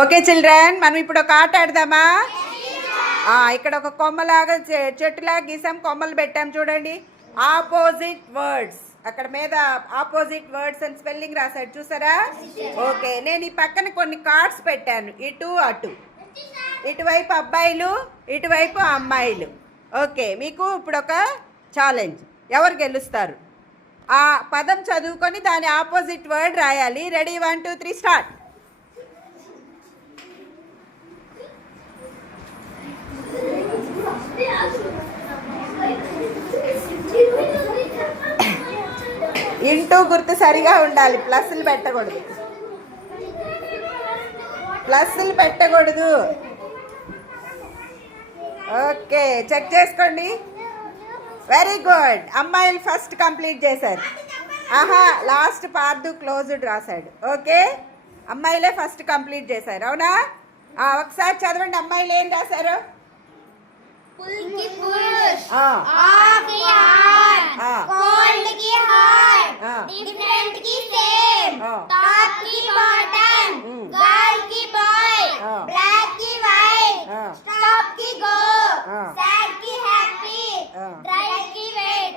Okay children, మనం ఇప్పుడు ఒక ఆట ఆడదామా? ఇక్కడ ఒక కొమ్మలాగా చెట్టులాగా గీసాం, కొమ్మలు పెట్టాం చూడండి. ఆపోజిట్ వర్డ్స్, అక్కడ మీద ఆపోజిట్ వర్డ్స్ అని స్పెల్లింగ్ రాశాడు చూసారా? ఓకే, నేను ఈ పక్కన కొన్ని కార్డ్స్ పెట్టాను, ఇటు అటు. ఇటువైపు అబ్బాయిలు, ఇటువైపు అమ్మాయిలు. ఓకే, మీకు ఇప్పుడు ఒక ఛాలెంజ్. ఎవరు గెలుస్తారు? ఆ పదం చదువుకొని దాని ఆపోజిట్ వర్డ్ రాయాలి. Ready, 1 2 3 start. ఇంటూ గుర్తు సరిగా ఉండాలి, ప్లస్లు పెట్టకూడదు, ప్లస్లు పెట్టకూడదు. ఓకే, చెక్ చేసుకోండి. వెరీ గుడ్, అమ్మాయిలు ఫస్ట్ కంప్లీట్ చేశారు. లాస్ట్ పార్ట్ క్లోజ్డ్ రాశాడు. ఓకే, అమ్మాయిలే ఫస్ట్ కంప్లీట్ చేశారు, అవునా? ఒకసారి చదవండి, అమ్మాయిలు ఏం రాశారు?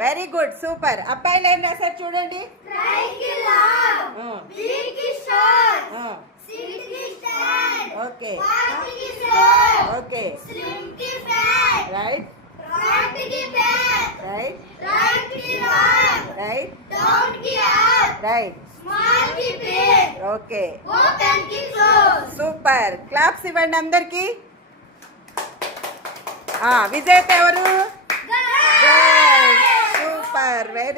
Very good, super. అబ్బాయిలు ఏం రాశారు చూడండి. Okay okay, right right right right. Okay, super. Claps ఇవ్వండి అందరికి. విజేత ఎవరు? Super, very